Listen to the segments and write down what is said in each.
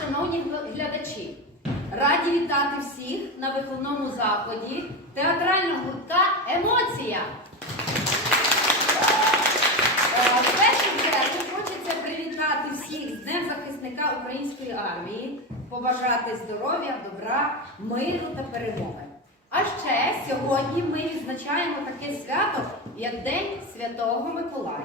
шановні глядачі! Раді вітати всіх на виховному заході театрального гуртка Емоція. Е, В першу чергу хочеться привітати всіх з Днем захисника української армії, побажати здоров'я, добра, миру та перемоги. А ще сьогодні ми відзначаємо таке свято, як День Святого Миколая.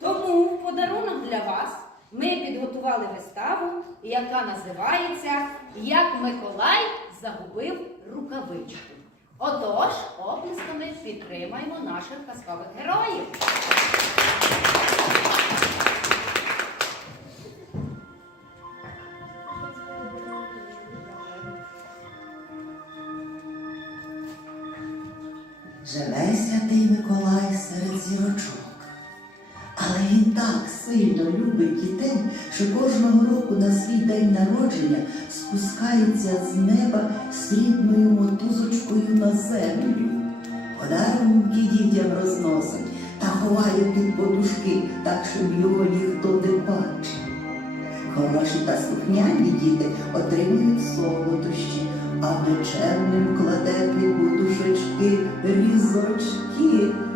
Тому в подарунок для вас ми підготували виставу, яка називається Як Миколай загубив рукавичку. Отож, оплесками підтримаємо наших казкових героїв. Він так сильно любить дітей, що кожного року на свій день народження спускається з неба срібною мотузочкою на землю. Подарунки дітям розносить та ховає під подушки, так, щоб його ніхто не бачив. Хороші та слухняні діти отримують солодощі, а вечерним кладе під подушечки різочки.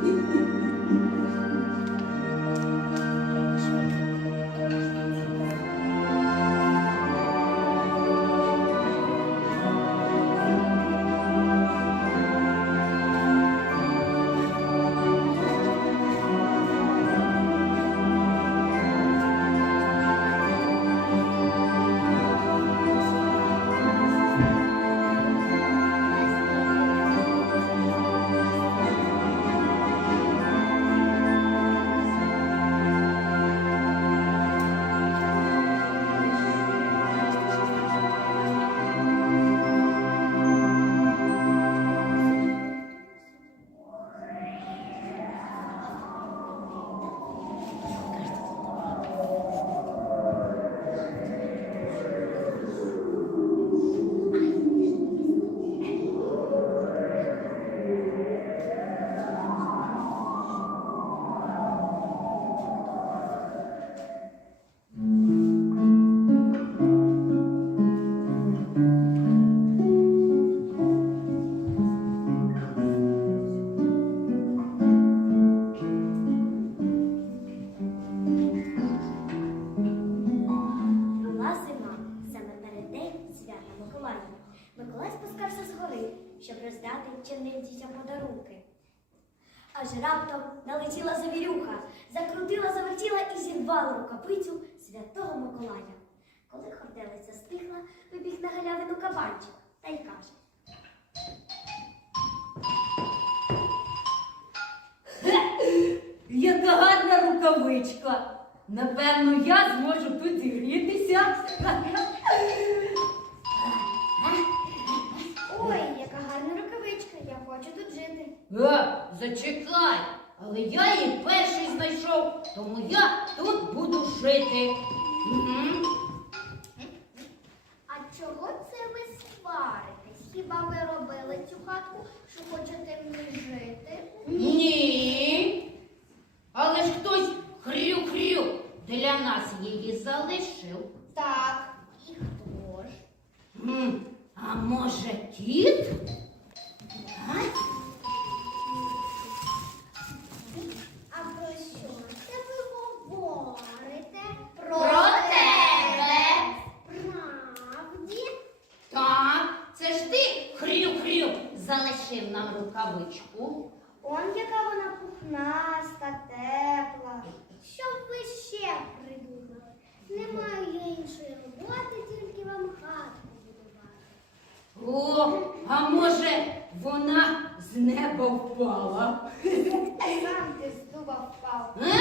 Аж раптом налетіла завірюха, закрутила, завертіла і зірвала рукавицю святого Миколая. Коли хорделиця стихла, вибіг на галявину кабанчик та й каже. Яка гарна рукавичка! Напевно, я зможу тут зігрітися. Хочу тут жити. Е, зачекай, але я її перший знайшов, тому я тут буду жити. Мгм. А чого це ви сваритесь? Хіба ви робили цю хатку, що хочете в ній жити? Ні. Але ж хтось хрю-хрю для нас її залишив. Так. І хто ж? М, А може кіт? А? А про що це ви говорите? Про тебе. Правді? Так, це ж ти хрю-хрю залишив нам рукавичку. Он яка вона пухнаста, тепла. Що б ви ще придумали? Немає я іншої роботи, тільки вам хатку будувати. О, а може вона з неба впала? Сам ти з дуба впав. Е?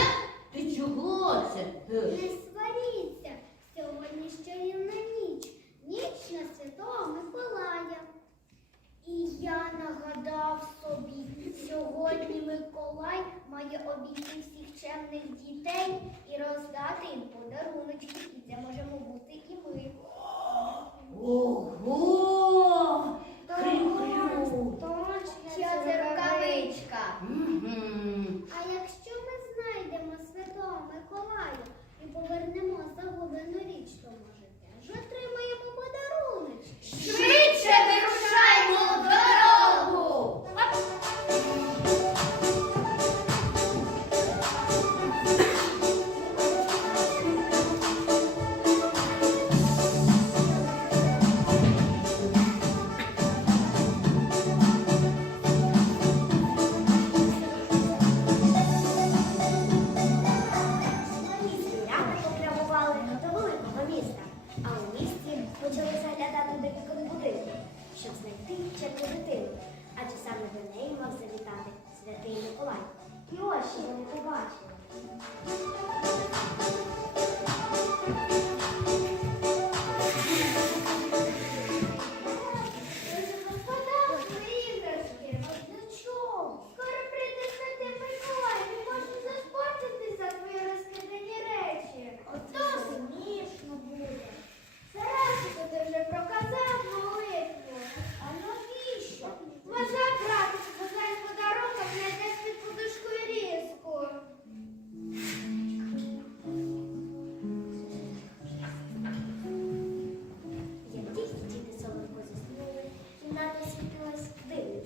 Ти чого це? Не сваріться, сьогодні ще рівна ніч, ніч на Святого Миколая. І я нагадав собі, сьогодні Миколай має обійти всіх чемних дітей і роздати їм подаруночки. І це можемо бути і ми. Ого! Хрю-хрю. Точно, що можете ж отримати.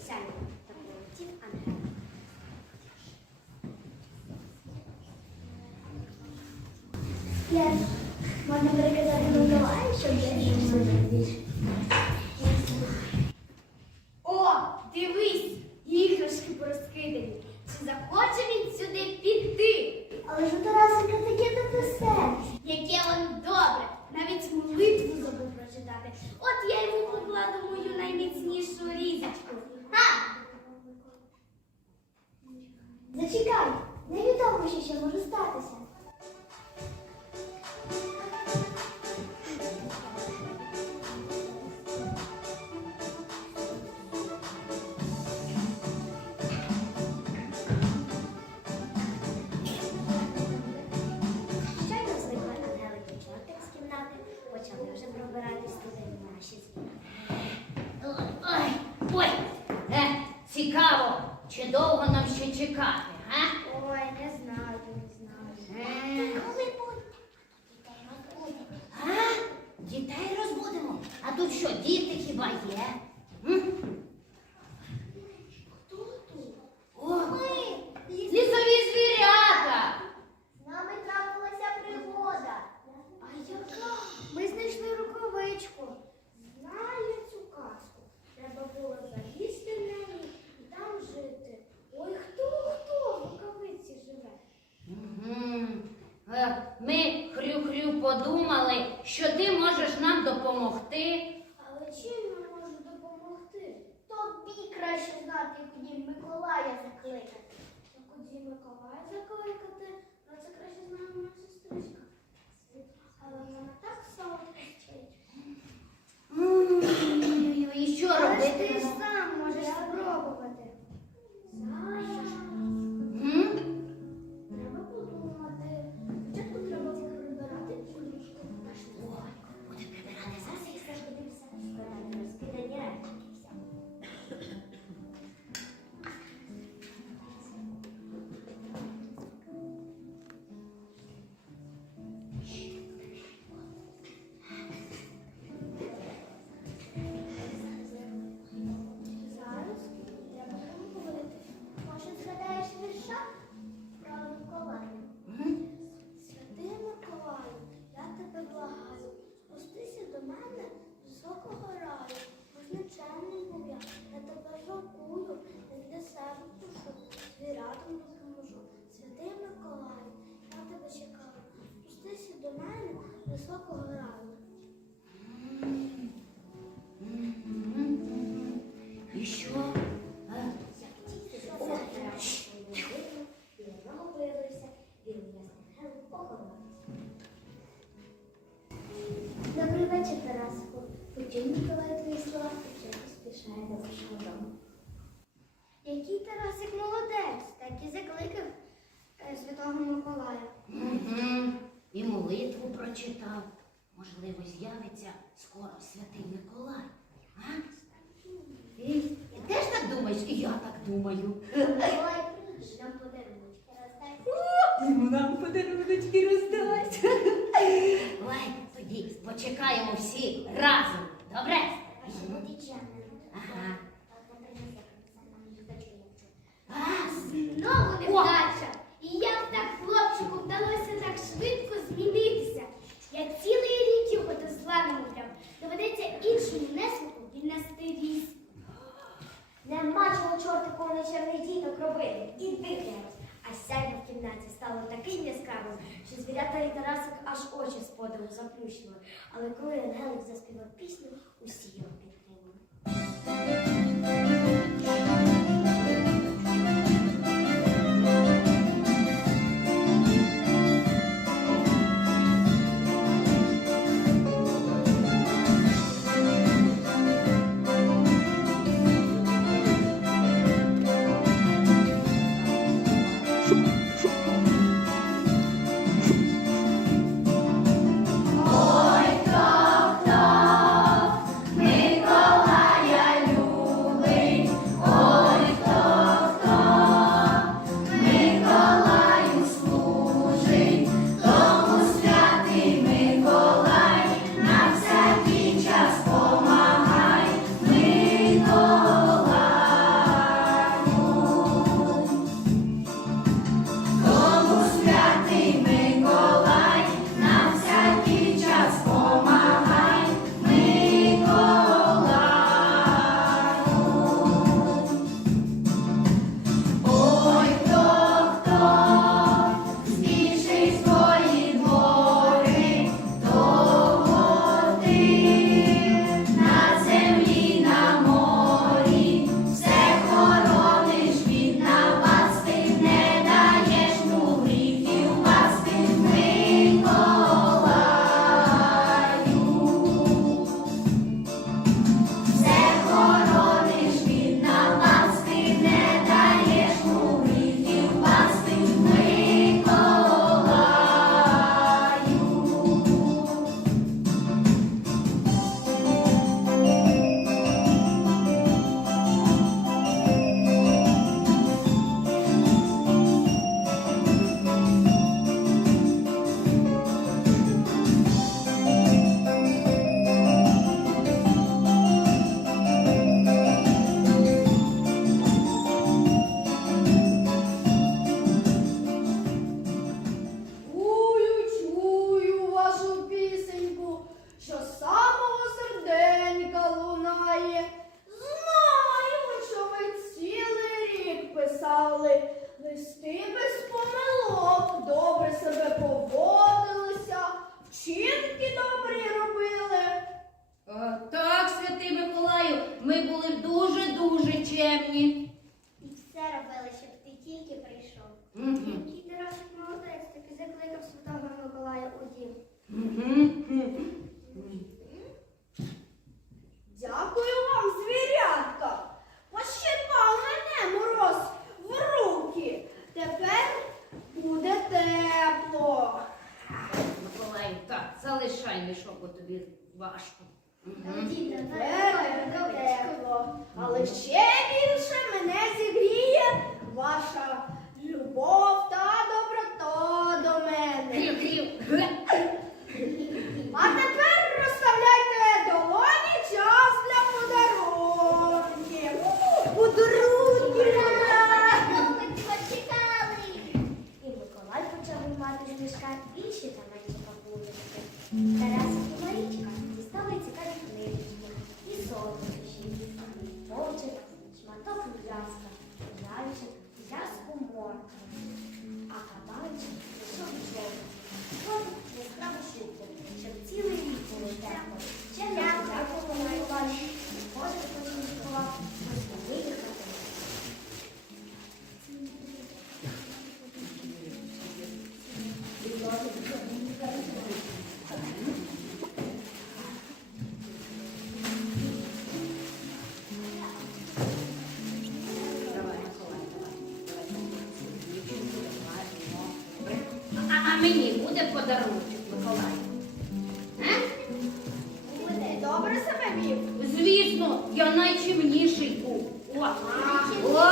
下油 довго нам ще чекати. краще з нами. з'явиться скоро святий Миколай. А? Ти, теж так думаєш? І я так думаю. подивом заплющила, але коли Ангелик заспівав пісню, усі його підтримали. Mm-hmm. мені буде подарунок, Миколай. Буде добре себе вів? Звісно, я найчимніший був. О, о,